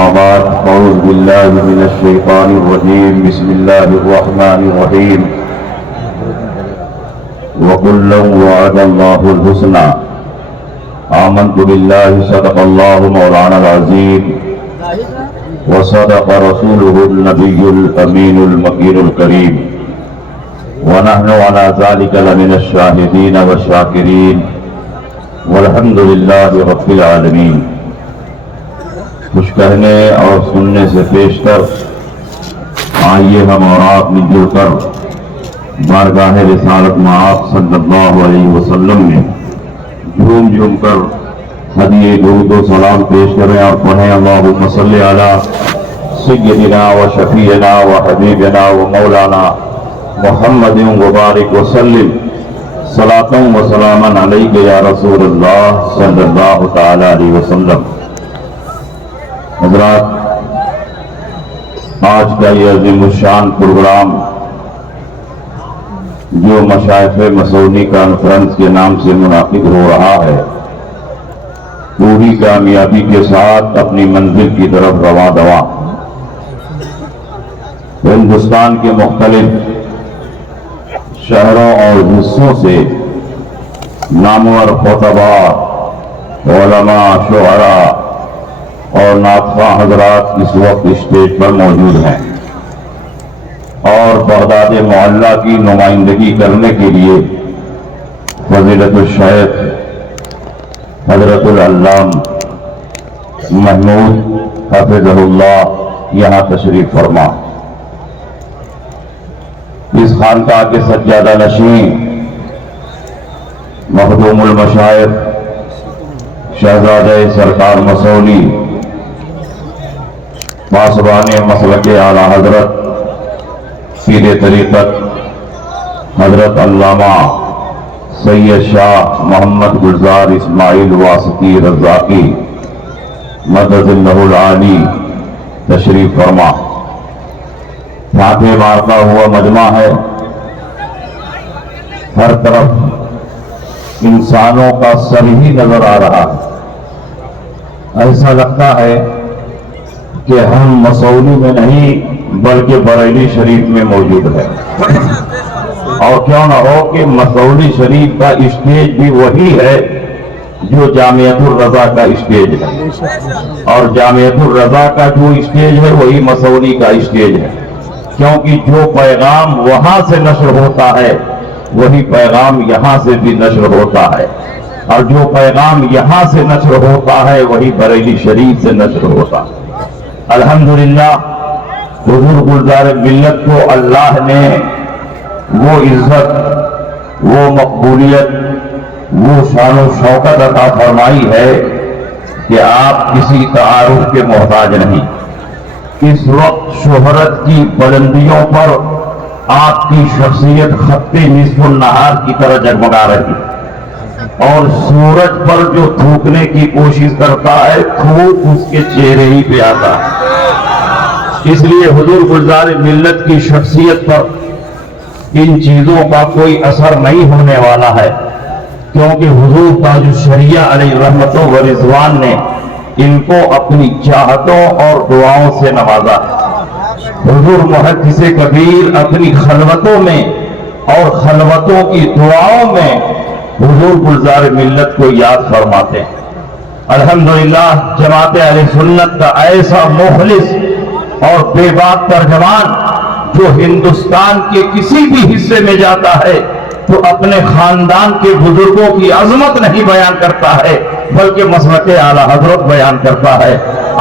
أما بعد أعوذ بالله من الشيطان الرجيم بسم الله الرحمن الرحيم وكلا وعد الله الحسنى آمنت بالله صدق الله مولانا العظيم وصدق رسوله النبي الأمين المكين الكريم ونحن على ذلك لمن الشاهدين والشاكرين والحمد لله رب العالمين. کچھ کہنے اور سننے سے پیشتر آئیے ہم اور آپ مل جل کر بارگاہ رسالت مآب صلی اللہ علیہ وسلم میں جھوم جھوم کر ہدیے درود و سلام پیش کریں اور پڑھیں اللہم صلی علی سیدنا و شفیعنا و حبیبنا و مولانا محمد مبارک وسلم صلاۃ و سلاما علیک یا رسول اللہ صلی اللہ تعالی علیہ وسلم. حضرات، آج کا یہ عظیم الشان پروگرام جو مشائخ مسعودی کانفرنس کے نام سے منعقد ہو رہا ہے، پوری کامیابی کے ساتھ اپنی منزل کی طرف رواں دواں ہندوستان کے مختلف شہروں اور حصوں سے نامور خطباء، علماء، شعراء اور ناطقاں حضرات اس وقت اسٹیج پر موجود ہیں اور بغداد معلیٰ کی نمائندگی کرنے کے لیے فضیلت الشیخ حضرت العلام محمود حفظہ اللہ یہاں تشریف فرما. اس خانقاہ کے سجادہ نشین مخدوم المشائخ شہزادہ سرکار مسعودی پاسبان مسلک اعلیٰ حضرت پیر طریقت حضرت علامہ سید شاہ محمد گلزار اسماعیل واسطی رضاقی مدد اللہ العالی تشریف فرما. پھاٹے مارتا ہوا مجمع ہے، ہر طرف انسانوں کا سر ہی نظر آ رہا ہے. ایسا لگتا ہے کہ ہم مسعودی میں نہیں بلکہ بریلی شریف میں موجود ہے. اور کیوں نہ ہو کہ مسعودی شریف کا اسٹیج بھی وہی ہے جو جامعۃ الرضا کا اسٹیج ہے، اور جامعۃ الرضا کا جو اسٹیج ہے وہی مسعودی کا اسٹیج ہے، کیونکہ جو پیغام وہاں سے نشر ہوتا ہے وہی پیغام یہاں سے بھی نشر ہوتا ہے، اور جو پیغام یہاں سے نشر ہوتا ہے وہی بریلی شریف سے نشر ہوتا ہے. الحمدللہ حضور گلزار ملت کو اللہ نے وہ عزت، وہ مقبولیت، وہ شان و شوکت عطا فرمائی ہے کہ آپ کسی تعارف کے محتاج نہیں. اس وقت شہرت کی بلندیوں پر آپ کی شخصیت خط نصف النہار کی طرح جگمگا رہی، اور سورج پر جو تھوکنے کی کوشش کرتا ہے تھوک اس کے چہرے ہی پہ آتا ہے. اس لیے حضور گلزار ملت کی شخصیت پر ان چیزوں کا کوئی اثر نہیں ہونے والا ہے، کیونکہ حضور تاج الشریعہ علیہ رحمت و رضوان نے ان کو اپنی چاہتوں اور دعاؤں سے نوازا ہے. حضور محدث کبیر اپنی خلوتوں میں اور خلوتوں کی دعاؤں میں حضور گلزار ملت کو یاد فرماتے ہیں. الحمدللہ جماعت اہل سنت کا ایسا مخلص اور بے باک ترجمان جو ہندوستان کے کسی بھی حصے میں جاتا ہے تو اپنے خاندان کے بزرگوں کی عظمت نہیں بیان کرتا ہے بلکہ مسلک اعلیٰ حضرت بیان کرتا ہے،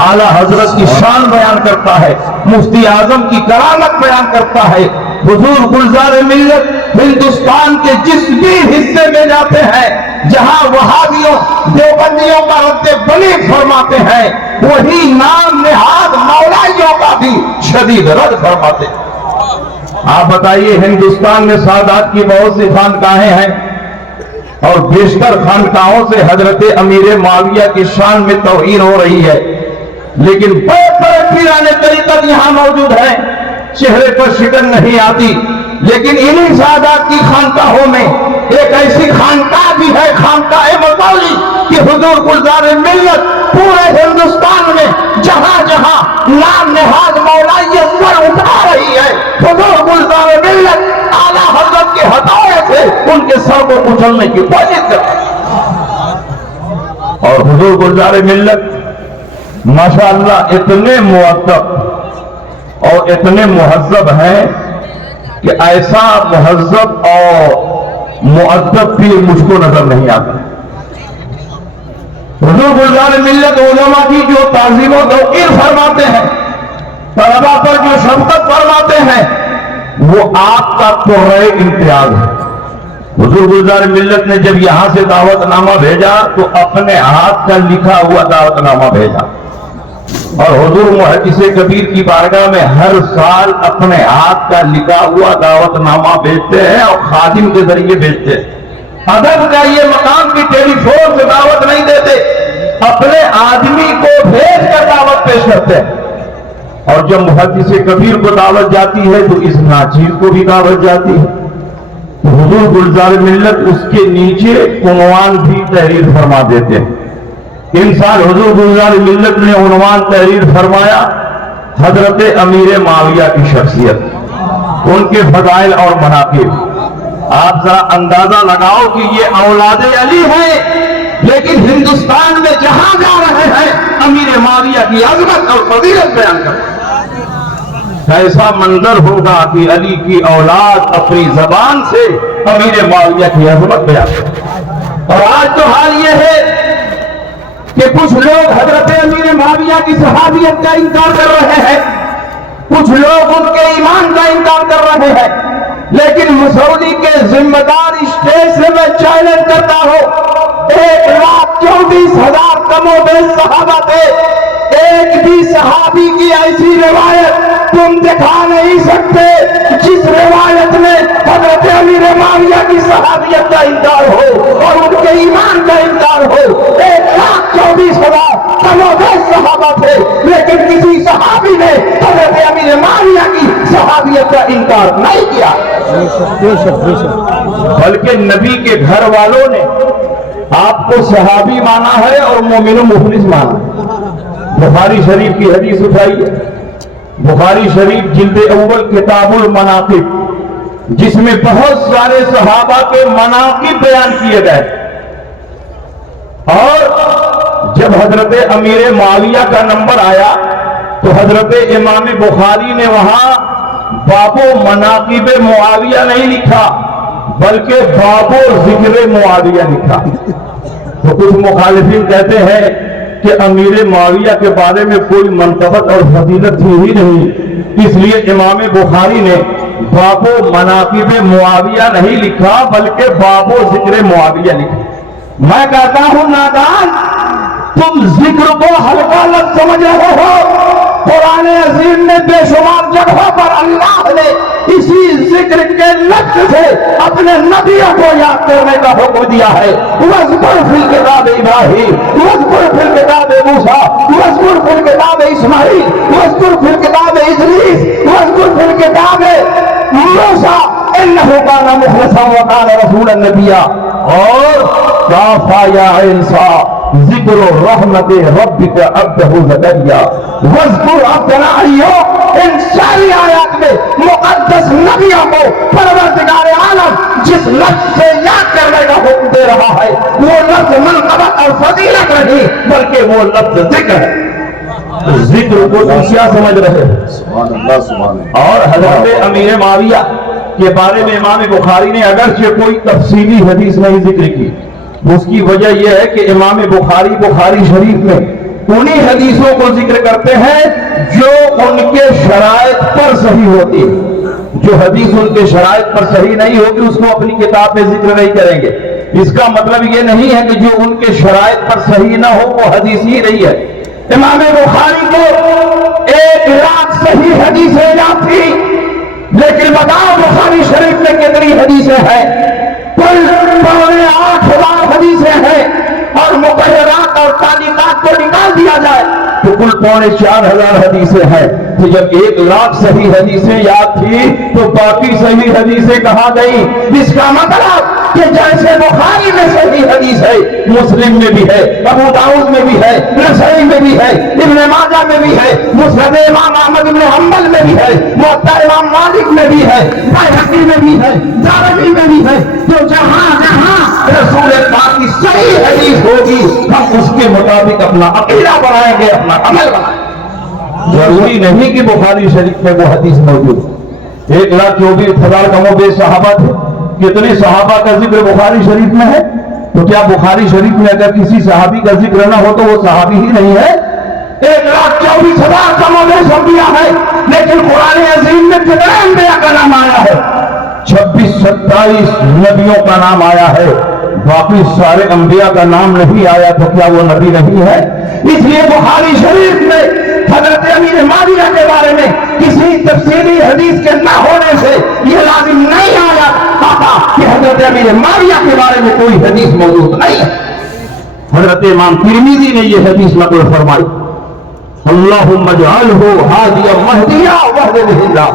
اعلیٰ حضرت کی شان بیان کرتا ہے، مفتی اعظم کی کرامت بیان کرتا ہے. حضور گلزار ملت ہندوستان کے جس بھی حصے میں جاتے ہیں جہاں وہابیوں دیوبندیوں کا رد بلیغ فرماتے ہیں وہی نام نہاد مولائیوں کا بھی شدید رد فرماتے ہیں. آپ بتائیے، ہندوستان میں سادات کی بہت سی خانقاہیں ہیں اور بیشتر خانقاہوں سے حضرت امیر معاویہ کی شان میں توہین ہو رہی ہے، لیکن بڑے بڑے پیران طریقت یہاں موجود ہیں، چہرے پر شکن نہیں آتی. لیکن انہی سادات کی خانقاہوں میں ایک ایسی خانقاہ بھی ہے، خانقاہ مسعودی، کہ حضور گلزار ملت پورے ہندوستان میں جہاں جہاں ان کے سر کو کچلنے کی کوشش کرتے ہیں۔ اور حضور گلزار ملت ماشاءاللہ اتنے مؤدب اور اتنے مہذب ہیں کہ ایسا مہذب اور مؤدب بھی مجھ کو نظر نہیں آتا۔ حضور گلزار ملت علماء کی جو تعظیم و توقیر فرماتے ہیں، طلباء پر جو شفقت فرماتے ہیں، وہ آپ کا قرۂ امتیاز ہے۔ حضور گلزار ملت نے جب یہاں سے دعوت نامہ بھیجا تو اپنے ہاتھ کا لکھا ہوا دعوت نامہ بھیجا، اور حضور محدث کبیر کی بارگاہ میں ہر سال اپنے ہاتھ کا لکھا ہوا دعوت نامہ بھیجتے ہیں اور خادم کے ذریعے بھیجتے ہیں۔ ادب کا یہ مقام کی ٹیلی فون سے دعوت نہیں دیتے، اپنے آدمی کو بھیج کر دعوت پیش کرتے ہیں۔ اور جب محدث کبیر کو دعوت جاتی ہے تو اس ناچیز کو بھی دعوت جاتی ہے۔ تو حضور گلزار ملت اس کے نیچے عنوان بھی تحریر فرما دیتے ہیں۔ انسان حضور گلزار ملت نے عنوان تحریر فرمایا حضرت امیر معاویہ کی شخصیت، ان کے فضائل اور مناقب۔ آپ ذرا اندازہ لگاؤ کہ یہ اولاد علی ہیں، لیکن ہندوستان میں جہاں جا رہے ہیں امیر معاویہ کی عظمت اور فضیلت بیان کرتے ہیں۔ ایسا منظر ہوگا کہ علی کی اولاد اپنی زبان سے امیر معاویہ کی عظمت بیان کرتے ہیں۔ اور آج تو حال یہ ہے کہ کچھ لوگ حضرت امیر معاویہ کی صحابیت کا انکار کر رہے ہیں، کچھ لوگ ان کے ایمان کا انکار کر رہے ہیں، لیکن مسعودی کے ذمہ دار اسٹیج سے میں چیلنج کرتا ہوں، 1,24,000 کم و بیش صحابہ تھے، ایک بھی صحابی کی ایسی روایت تم دکھا نہیں سکتے جس روایت میں حضرت امیر معاویہ کی صحابیت کا انکار ہو اور ان کے ایمان کا انکار ہو۔ 1,24,000 کم و بیش صحابہ تھے، لیکن کسی صحابی نے حضرت امیر معاویہ کی صحابیت کا انکار نہیں کیا، بلکہ نبی کے گھر والوں نے آپ کو صحابی مانا ہے اور مومن و مخلص مانا ہے۔ بخاری شریف کی حدیث اٹھائیے، بخاری شریف جلد اول کتاب المناقب، جس میں بہت سارے صحابہ کے مناقب بیان کیے گئے، اور جب حضرت امیر معاویہ کا نمبر آیا تو حضرت امام بخاری نے وہاں باب مناقب معاویہ نہیں لکھا بلکہ باب ذکر معاویہ لکھا۔ تو کچھ مخالفین کہتے ہیں کہ امیر معاویہ کے بارے میں کوئی منقبت اور فضیلت تھی ہی نہیں، اس لیے امام بخاری نے باب مناقب معاویہ نہیں لکھا بلکہ باب ذکر معاویہ لکھا۔ میں کہتا ہوں نادان، تم ذکر کو ہلکا لفظ سمجھ رہے ہو۔ قرآن عظیم میں بے شمار جگہوں پر اللہ نے اسی ذکر کے لفظ سے اپنے نبیوں کو یاد کرنے کا حکم دیا ہے۔ وَاذْكُرْ فِي الْكِتَابِ إِبْرَاہِيمَ وَاذْكُرْ فِي الْكِتَابِ مُوسَىٰ وَاذْكُرْ فِي الْكِتَابِ إِسْمَاعِیلَ وَاذْكُرْ فِي الْكِتَابِ إِدْرِیسَ وَاذْكُرْ فِي الْكِتَابِ مُوسَىٰ إِنَّهُ كَانَ مُخْلَصًا وَكَانَ رَسُولًا نَبِيًّا۔ اور کافا یا انسا ذکر رحمت ربک عبدہ زکریا وذکر عبدنا ایوب۔ ان ساری آیات میں مقدس نبیوں کو پروردگار عالم جس لفظ سے یاد کرنے کا حکم دے رہا ہے وہ لفظ منقبت اور فضیلت نہیں بلکہ وہ لفظ ذکر ہے۔ ذکر کو تم کیا سمجھ رہے ہیں؟ سبحان اللہ سبحان اللہ۔ اور حضرت امیر معاویہ کے بارے میں امام بخاری نے اگرچہ کوئی تفصیلی حدیث نہیں ذکر کی، اس کی وجہ یہ ہے کہ امام بخاری شریف میں انہی حدیثوں کو ذکر کرتے ہیں جو ان کے شرائط پر صحیح ہوتی ہے۔ جو حدیث ان کے شرائط پر صحیح نہیں ہوگی اس کو اپنی کتاب میں ذکر نہیں کریں گے۔ اس کا مطلب یہ نہیں ہے کہ جو ان کے شرائط پر صحیح نہ ہو وہ حدیث ہی نہیں ہے۔ امام بخاری کو 1,00,000 صحیح حدیثیں یاد تھی، لیکن بتاؤ بخاری شریف میں کتنی حدیثیں ہیں؟ کل 8,000 حدیثیں ہیں، اور مقررات اور تعلیقات کو نکال دیا جائے تو کل 4,500 حدیثیں ہیں۔ تو جب 1,00,000 صحیح حدیثیں یاد تھی تو باقی صحیح حدیثیں کہاں گئی؟ اس کا مطلب کہ جیسے بخاری میں صحیح حدیث ہے، مسلم میں بھی ہے، ابو داؤد میں بھی ہے، نسائی میں بھی ہے، ابن ماجہ میں بھی ہے، مسند امام احمد بن حنبل میں بھی ہے، موطا امام مالک میں بھی ہے، بحقی میں بھی ہے، دارمی میں بھی ہے، تو جہاں جہاں رسول پاک کی صحیح حدیث ہوگی ہم اس کے مطابق اپنا عقیدہ بنائیں گے، اپنا عمل بنائیں گے۔ ضروری نہیں کہ بخاری شریف میں وہ حدیث موجود ہے۔ 1,24,000 کم و بیش صحابہ تھے، کتنے صحابہ کا ذکر بخاری شریف میں ہے؟ تو کیا بخاری شریف میں اگر کسی صحابی کا ذکر نہ ہو تو وہ صحابی ہی نہیں ہے؟ 1,24,000 کم و بیش انبیاء ہے، لیکن قرآن عظیم میں کتنے انبیاء کا نام آیا ہے؟ 26-27 نبیوں کا نام آیا ہے، باقی سارے انبیاء کا نام نہیں آیا، تو کیا وہ نبی نہیں ہے؟ اس لیے بخاری شریف میں حضرت امیر معاویہ کے بارے میں کسی تفصیلی حدیث کے نہ ہونے سے یہ لازم نہیں آیا کہ حضرت امیر معاویہ کے بارے میں کوئی حدیث موجود نہیں ہے۔ حضرت امام ترمذی نے یہ حدیث نقل فرمائی، اللہم اجعلہ ہادیا مہدیا واہد بہ اللہ،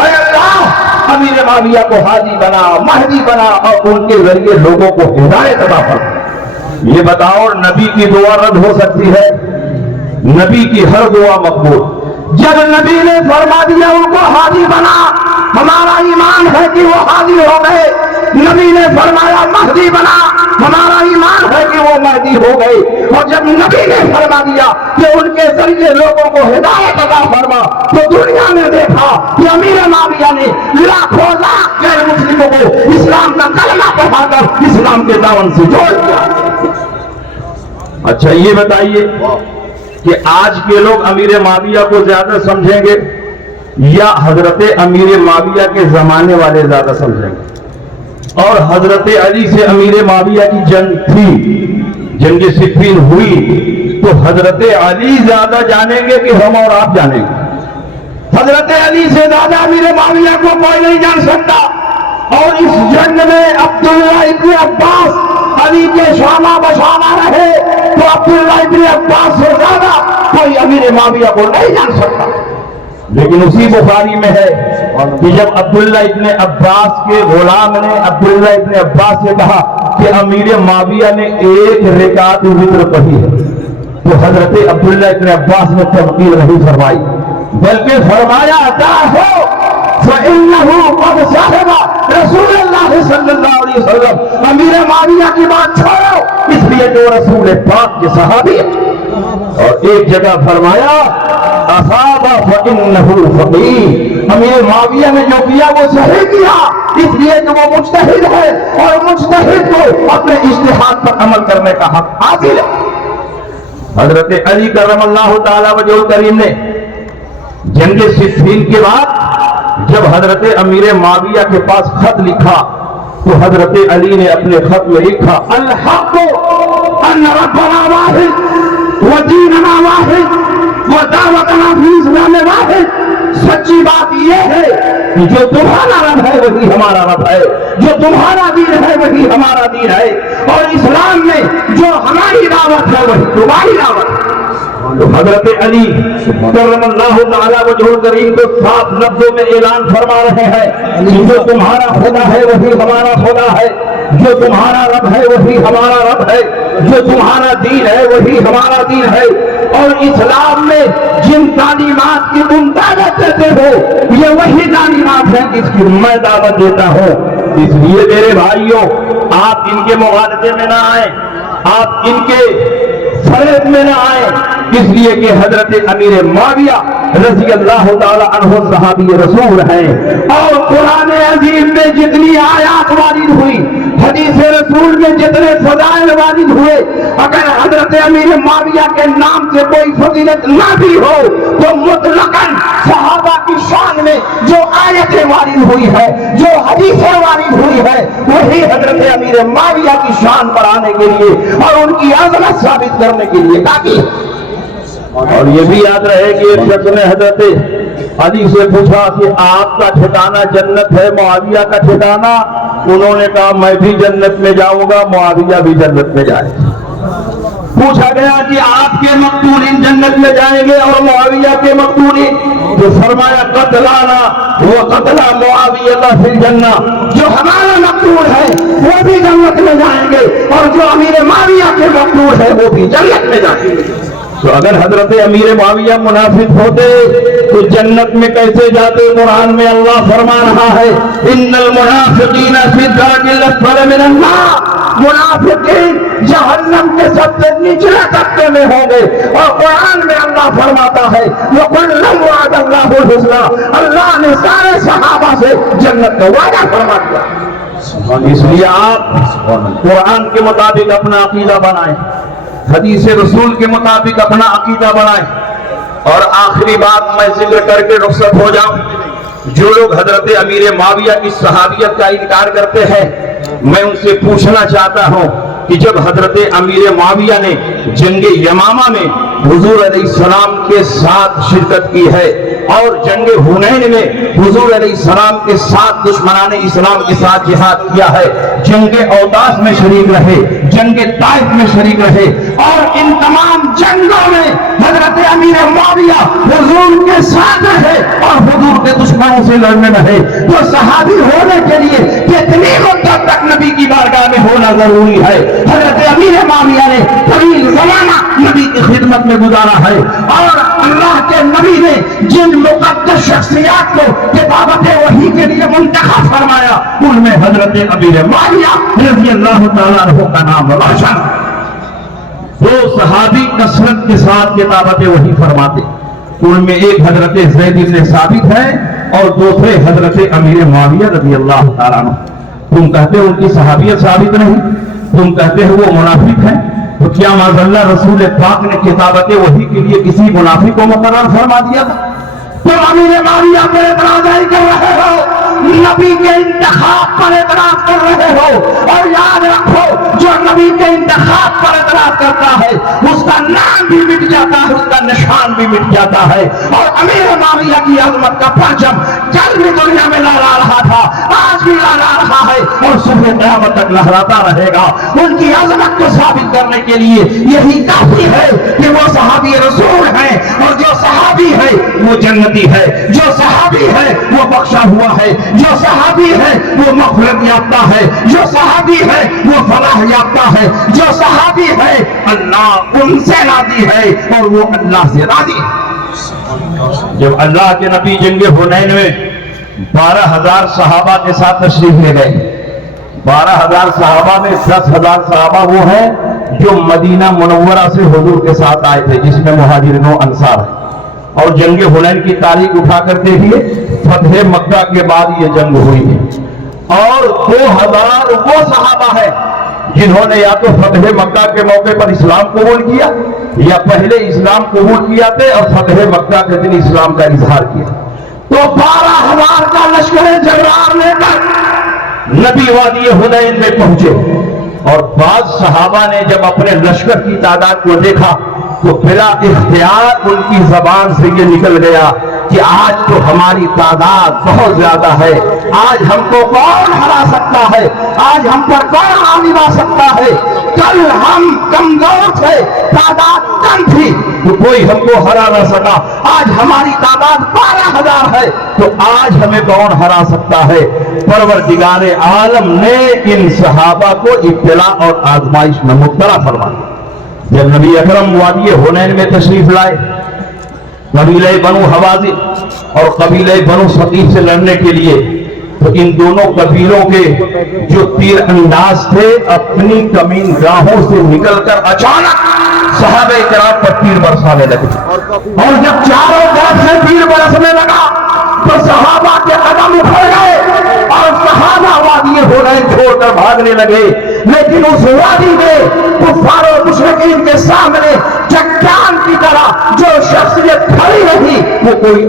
اے اللہ امیر معاویہ کو ہادی بنا، مہدی بنا، اور ان کے ذریعے لوگوں کو ہدایت عطا فرما۔ یہ بتاؤ نبی کی دعا رد ہو سکتی ہے؟ نبی کی ہر دعا مقبول۔ جب نبی نے فرما دیا ان کو ہادی بنا، ہمارا ایمان ہے کہ وہ ہادی ہو گئے۔ نبی نے فرمایا مہدی بنا، ہمارا ایمان ہے کہ وہ مہدی ہو گئے۔ اور جب نبی نے فرما دیا کہ ان کے ذریعے لوگوں کو ہدایت عطا فرما، تو دنیا نے دیکھا کہ امیر معاویہ نے لاکھوں لاکھ غیر مسلموں کو اسلام کا کلمہ پڑھا کر اسلام کے دامن سے جوڑ دیا۔ اچھا یہ بتائیے کہ آج کے لوگ امیر معاویہ کو زیادہ سمجھیں گے یا حضرت امیر معاویہ کے زمانے والے زیادہ سمجھیں گے؟ اور حضرت علی سے امیر معاویہ کی جنگ تھی، جنگ صفین ہوئی، تو حضرت علی زیادہ جانیں گے کہ ہم اور آپ جانیں گے؟ حضرت علی سے زیادہ امیر معاویہ کو کوئی نہیں جان سکتا۔ اور اس جنگ میں عبداللہ ابن عباس علی کے شامہ بشامہ رہے، تو عبداللہ ابن عباس سے زیادہ کوئی امیر معاویہ کو نہیں جان سکتا۔ لیکن اسی بخاری میں ہے کہ جب عبداللہ ابن عباس کے غلام نے عبداللہ ابن عباس سے کہا کہ امیر معاویہ نے ایک رکعت وتر پڑھی ہے، تو حضرت عبداللہ ابن عباس نے تنقید نہیں فرمائی، بلکہ فرمایا دعہو فإنہ قد صحب رسول اللہ صلی اللہ علیہ وسلم، امیر معاویہ کی بات چھوڑو، اس لیے جو رسول پاک کے صحابی ہیں۔ اور ایک جگہ فرمایا اصاب فإنہ فقیہ، امیر معاویہ نے جو کیا وہ صحیح کیا، اس لیے کہ وہ مجتہد ہے، اور مجتہد کو اپنے اجتہاد پر عمل کرنے کا حق حاصل ہے۔ حضرت علی کرم اللہ تعالی وجہ کریم نے جنگ صفین کے بعد جب حضرت امیر معاویہ کے پاس خط لکھا، تو حضرت علی نے اپنے خط میں لکھا الحق ان ربنا واحد ودیننا واحد ودعوتنا فی اسلام واحد، سچی بات یہ ہے کہ جو تمہارا رب ہے وہی ہمارا رب ہے، جو تمہارا دین ہے وہی ہمارا دین ہے، اور اسلام میں جو ہماری دعوت ہے وہی تمہاری دعوت ہے۔ تو حضرت علی کرم اللہ تعالی وجہ کریم کو صاف لفظوں میں اعلان فرما رہے ہیں کہ جو تمہارا خدا ہے وہی ہمارا خدا ہے، جو تمہارا رب ہے وہی ہمارا رب ہے، جو تمہارا دین ہے وہی ہمارا دین ہے، اور اسلام میں جن تعلیمات کی تم دعوت دیتے ہو یہ وہی تعلیمات ہیں جس کی میں دعوت دیتا ہوں۔ اس لیے میرے بھائیوں آپ ان کے مغالطے میں نہ آئیں، آپ ان کے فریب میں نہ آئیں، اس لیے کہ حضرت امیر معاویہ رضی اللہ تعالی عنہ صحابی رسول ہیں، اور قرآن عظیم میں جتنی آیات وارد ہوئی، حدیث رسول میں جتنے فضائل وارد ہوئے، اگر حضرت امیر معاویہ کے نام سے کوئی فضیلت نہ بھی ہو تو مطلقاً صحابہ کی شان میں جو آیتیں وارد ہوئی ہے، جو حدیثیں وارد ہوئی ہے، وہی حضرت امیر معاویہ کی شان بڑھانے کے لیے اور ان کی عظمت ثابت کرنے کے لیے کافی ہے۔ اور یہ بھی یاد رہے کہ ایک شخص نے حضرت علی سے پوچھا کہ آپ کا ٹھکانہ جنت ہے، معاویہ کا ٹھکانہ؟ انہوں نے کہا میں بھی جنت میں جاؤں گا، معاویہ بھی جنت میں جائے۔ پوچھا گیا کہ آپ کے مقتولین جنت میں جائیں گے اور معاویہ کے مقتولین؟ تو فرمایا قتلانا وہ قتلا معاویہ فی الجنہ، جو ہمارا مقتول ہے وہ بھی جنت میں جائیں گے اور جو امیر معاویہ کے مقتول ہے وہ بھی جنت میں جائیں گے۔ تو اگر حضرت امیر معاویہ منافق ہوتے تو جنت میں کیسے جاتے؟ قرآن میں اللہ فرما رہا ہے ان المنافقین فی الدرک الاسفل من النار، منافقین جہنم کے سب سے نچلے طبقے میں ہوں گے۔ اور قرآن میں اللہ فرماتا ہے وَكُلًّا وَعَدَ اللَّهُ الْحُسْنَىٰ، اللہ نے سارے صحابہ سے جنت کا وعدہ فرما دیا۔ اس لیے آپ قرآن کے مطابق اپنا عقیدہ بنائیں، حدیث رسول کے مطابق اپنا عقیدہ بنائیں۔ اور آخری بات میں ذکر کر کے رخصت ہو جاؤں، جو لوگ حضرت امیر معاویہ کی صحابیت کا انکار کرتے ہیں، میں ان سے پوچھنا چاہتا ہوں کہ جب حضرت امیر معاویہ نے جنگ یمامہ میں حضور علیہ السلام کے ساتھ شرکت کی ہے اور جنگ حنین میں حضور علیہ السلام کے ساتھ دشمنان اسلام کے ساتھ جہاد کیا ہے، جنگ اوطاس میں شریک رہے، جنگ طائف میں شریک رہے، اور ان تمام جنگوں میں حضرت امیر معاویہ حضور کے ساتھ رہے اور حضور کے دشمنوں سے لڑنے رہے، تو صحابی ہونے کے لیے کتنی مدت تک نبی کی بارگاہ میں ہونا ضروری ہے؟ حضرت امیر معاویہ نے طویل زمانہ نبی کی خدمت میں گزارا ہے، اور اللہ کے نبی نے جن مقدس شخصیات کو کتابت وحی کے لیے منتخب فرمایا ان میں حضرت امیر معاویہ رضی اللہ تعالیٰ عنہ کا نام روشن۔ دو صحابی کثرت کے ساتھ کتابت وحی فرماتے، ان میں ایک حضرت زید بن ثابت ہے اور دوسرے حضرت امیر معاویہ رضی اللہ تعالیٰ عنہ۔ تم کہتے ہو ان کی صحابیت ثابت نہیں، تم کہتے ہو وہ منافق ہیں، تو کیا معاذ اللہ رسول پاک نے کتابت وحی کے لیے کسی منافق کو مقرر فرما دیا تھا؟ تم امیر معاویہ پر اعتراض نہیں کر رہے ہو، نبی کے انتخاب پر اعتراض کر رہے ہو، اور یاد رکھو جو نبی کے انتخاب پر اعتراض کرتا ہے اس کا نام بھی مٹ جاتا ہے، اس کا نشان بھی مٹ جاتا ہے۔ اور امیر معاویہ کی عظمت کا پرچم کل بھی دنیا میں لہرا رہا تھا، آج بھی لہرا رہا ہے اور صبح قیامت تک لہراتا رہے گا۔ ان کی عظمت کو ثابت کرنے کے لیے یہی کافی ہے کہ وہ صحابی رسول ہیں، اور جو صحابی ہے وہ جنتی ہے، جو صحابی ہے وہ بخشا ہوا ہے، جو صحابی ہے وہ مغفرت یافتہ ہے، جو صحابی ہے وہ فلاح یافتہ ہے، جو صحابی ہے اللہ ان سے راضی ہے اور وہ اللہ سے راضی ہے۔ جب اللہ کے نبی جنگ حنین میں 12,000 صحابہ کے ساتھ تشریف لے گئے، 12,000 صحابہ میں 10,000 صحابہ وہ ہیں جو مدینہ منورہ سے حضور کے ساتھ آئے تھے، جس میں مہاجرین و انصار ہیں۔ اور جنگ حنین کی تاریخ اٹھا کر دیکھیے، فتح مکہ کے بعد یہ جنگ ہوئی ہے، اور 2,000 وہ صحابہ ہیں جنہوں نے یا تو فتح مکہ کے موقع پر اسلام قبول کیا یا پہلے اسلام قبول کیا تھے اور فتح مکہ کے دن اسلام کا اظہار کیا۔ تو 12,000 کا لشکر جرار لے کر نبی وادی حنین میں پہنچے، اور بعض صحابہ نے جب اپنے لشکر کی تعداد کو دیکھا تو بلا اختیار ان کی زبان سے یہ نکل گیا کہ آج تو ہماری تعداد بہت زیادہ ہے، آج ہم کو کون ہرا سکتا ہے، آج ہم پر کون غالب آ سکتا ہے؟ کل ہم کمزور تھے، تعداد کم تھی تو کوئی ہم کو ہرا نہ سکا، آج ہماری تعداد 12,000 ہے تو آج ہمیں کون ہرا سکتا ہے؟ پروردگار عالم نے ان صحابہ کو ابتلا اور آزمائش میں مبتلا فرمایا۔ جب نبی اکرم وادی حنین میں تشریف لائے، قبیلہ بنو حوازن اور قبیلہ بنو ثقیف سے لڑنے کے لیے، تو ان دونوں قبیلوں کے جو تیر انداز تھے اپنی کمین گاہوں سے نکل کر اچانک صحابہ کرام پر تیر برسانے لگے، اور جب چاروں طرف سے تیر برسنے لگا تو صحابہ کے قدم اٹھ گئے اور صحابہ وادی حنین چھوڑ کر بھاگنے لگے۔ لیکن اس وادی میں کفار و مشرکین کے سامنے چٹان کی طرح جو شخصیت کھڑی رہی وہ کوئی